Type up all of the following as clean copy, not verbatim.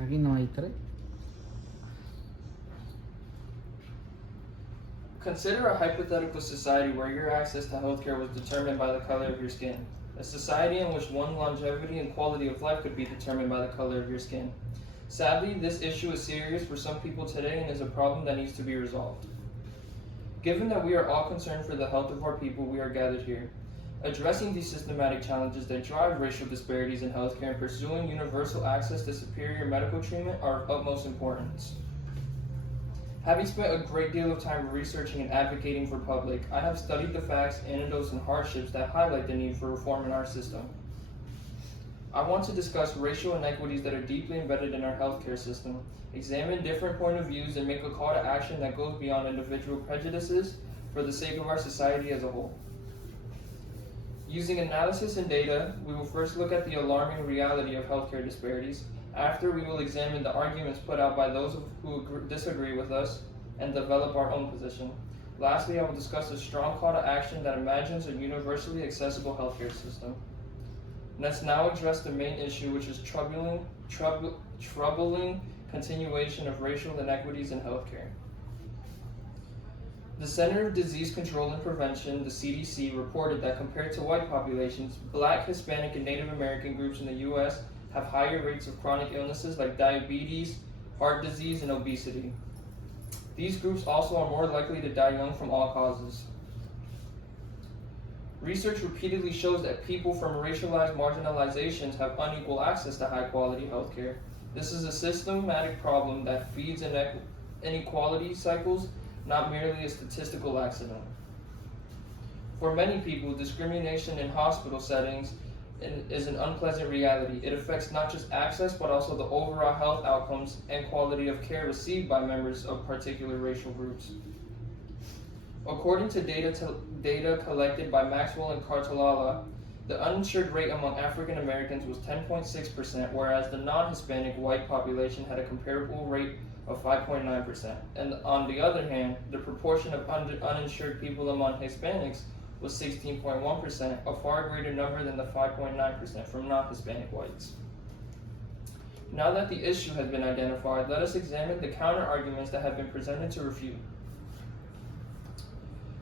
Aquí no hay tres. Consider a hypothetical society where your access to healthcare was determined by the color of your skin. A society in which one's longevity and quality of life could be determined by the color of your skin. Sadly, this issue is serious for some people today and is a problem that needs to be resolved. Given that we are all concerned for the health of our people, we are gathered here. Addressing these systematic challenges that drive racial disparities in healthcare and pursuing universal access to superior medical treatment are of utmost importance. Having spent a great deal of time researching and advocating for public, I have studied the facts, anecdotes, and hardships that highlight the need for reform in our system. I want to discuss racial inequities that are deeply embedded in our healthcare system, examine different point of views, and make a call to action that goes beyond individual prejudices for the sake of our society as a whole. Using analysis and data, we will first look at the alarming reality of healthcare disparities. After, we will examine the arguments put out by those who disagree with us and develop our own position. Lastly, I will discuss a strong call to action that imagines a universally accessible healthcare system. Let's now address the main issue, which is troubling continuation of racial inequities in healthcare. The Center of Disease Control and Prevention, the CDC, reported that compared to white populations, Black, Hispanic, and Native American groups in the U.S. have higher rates of chronic illnesses like diabetes, heart disease, and obesity. These groups also are more likely to die young from all causes. Research repeatedly shows that people from racialized marginalizations have unequal access to high-quality healthcare. This is a systematic problem that feeds inequality cycles, not merely a statistical accident. For many people, discrimination in hospital settings is an unpleasant reality. It affects not just access, but also the overall health outcomes and quality of care received by members of particular racial groups. According to data collected by Maxwell and Cartalala, the uninsured rate among African Americans was 10.6%, whereas the non-Hispanic white population had a comparable rate of 5.9%. And on the other hand, the proportion of uninsured people among Hispanics was 16.1%, a far greater number than the 5.9% from non-Hispanic whites. Now that the issue has been identified, let us examine the counter-arguments that have been presented to refute.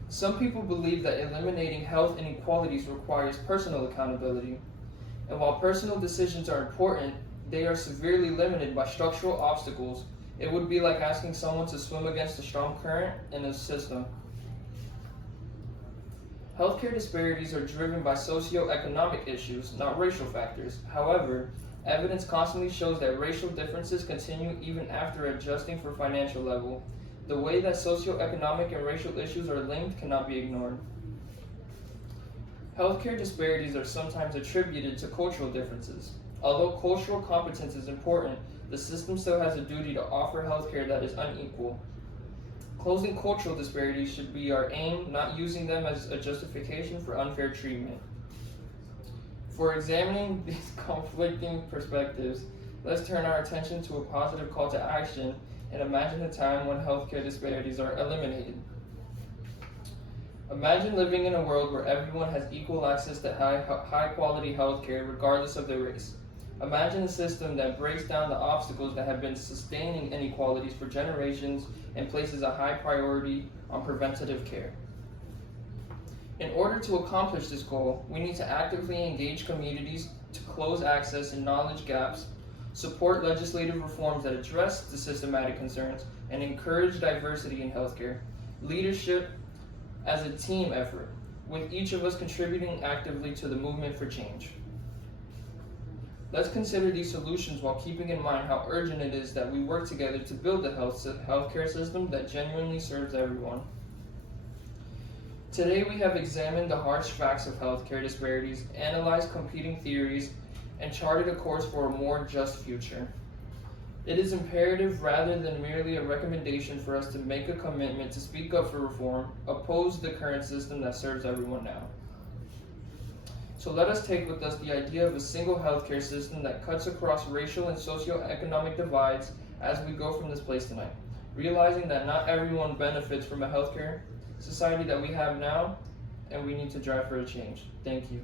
Some people believe that eliminating health inequalities requires personal accountability, and while personal decisions are important, they are severely limited by structural obstacles. It would be like asking someone to swim against a strong current in a system. Healthcare disparities are driven by socioeconomic issues, not racial factors. However, evidence constantly shows that racial differences continue even after adjusting for financial level. The way that socioeconomic and racial issues are linked cannot be ignored. Healthcare disparities are sometimes attributed to cultural differences. Although cultural competence is important, the system still has a duty to offer healthcare that is unequal. Closing cultural disparities should be our aim, not using them as a justification for unfair treatment. For examining these conflicting perspectives, let's turn our attention to a positive call to action and imagine a time when healthcare disparities are eliminated. Imagine living in a world where everyone has equal access to high-quality healthcare regardless of their race. Imagine a system that breaks down the obstacles that have been sustaining inequalities for generations and places a high priority on preventative care. In order to accomplish this goal, we need to actively engage communities to close access and knowledge gaps, support legislative reforms that address the systematic concerns, and encourage diversity in healthcare. Leadership as a team effort, with each of us contributing actively to the movement for change. Let's consider these solutions while keeping in mind how urgent it is that we work together to build a healthcare system that genuinely serves everyone. Today we have examined the harsh facts of healthcare disparities, analyzed competing theories, and charted a course for a more just future. It is imperative rather than merely a recommendation for us to make a commitment to speak up for reform, oppose the current system that serves everyone now. So let us take with us the idea of a single healthcare system that cuts across racial and socioeconomic divides as we go from this place tonight, realizing that not everyone benefits from a healthcare society that we have now, and we need to drive for a change. Thank you.